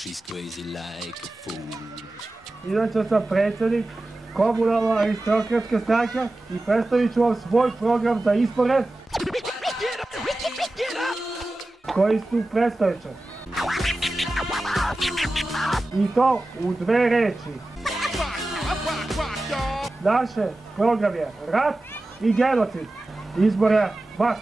She's crazy like food. Inače sam predsjednik komunalne aristokratske stranke i predstavit ću vam svoj program za izbore koji su predstojeći. I to u 2 reči. Naš program je rat i genocid. Izbore vas!